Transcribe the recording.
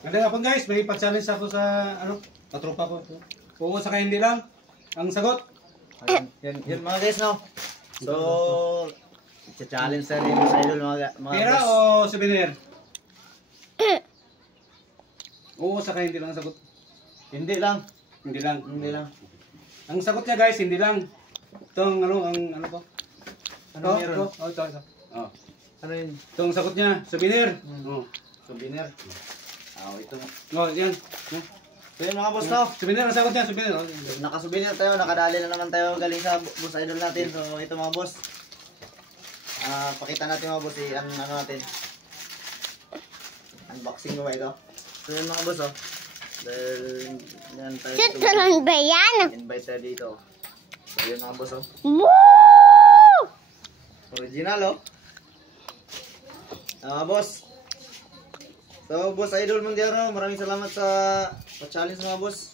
Magandang hapon guys, may pa-challenge ako sa katropa ko. Oo, saka hindi lang. Ang sagot. Yan mga guys, no? So, challenge sa rin sa idol mga Pera boss. o souvenir? Oo, saka hindi lang ang sagot. Hindi lang. Hindi lang. Hindi lang. Ang sagot niya guys, hindi lang. Itong ano po? Ano meron? Ito. Oh. Ano yun? Itong sagot niya, souvenir. Oh. Souvenir. Ito. Oh, yan. So yun mga boss, no? Souvenir ang sagot niya, souvenir. Oh. Nakasouvenir tayo, nakadali na naman tayo galing sa boss idol natin. So ito mga boss. Pakita natin mga boss, ano natin. Unboxing ko ba ito? So yun mga boss, oh. Dahil yan tayo. Tutulan ba yan? Invite tayo dito. So yun mga boss, oh. Woo! Original, oh. Boss. So, boss idol Mondiaro, maraming salamat sa challenge mga boss.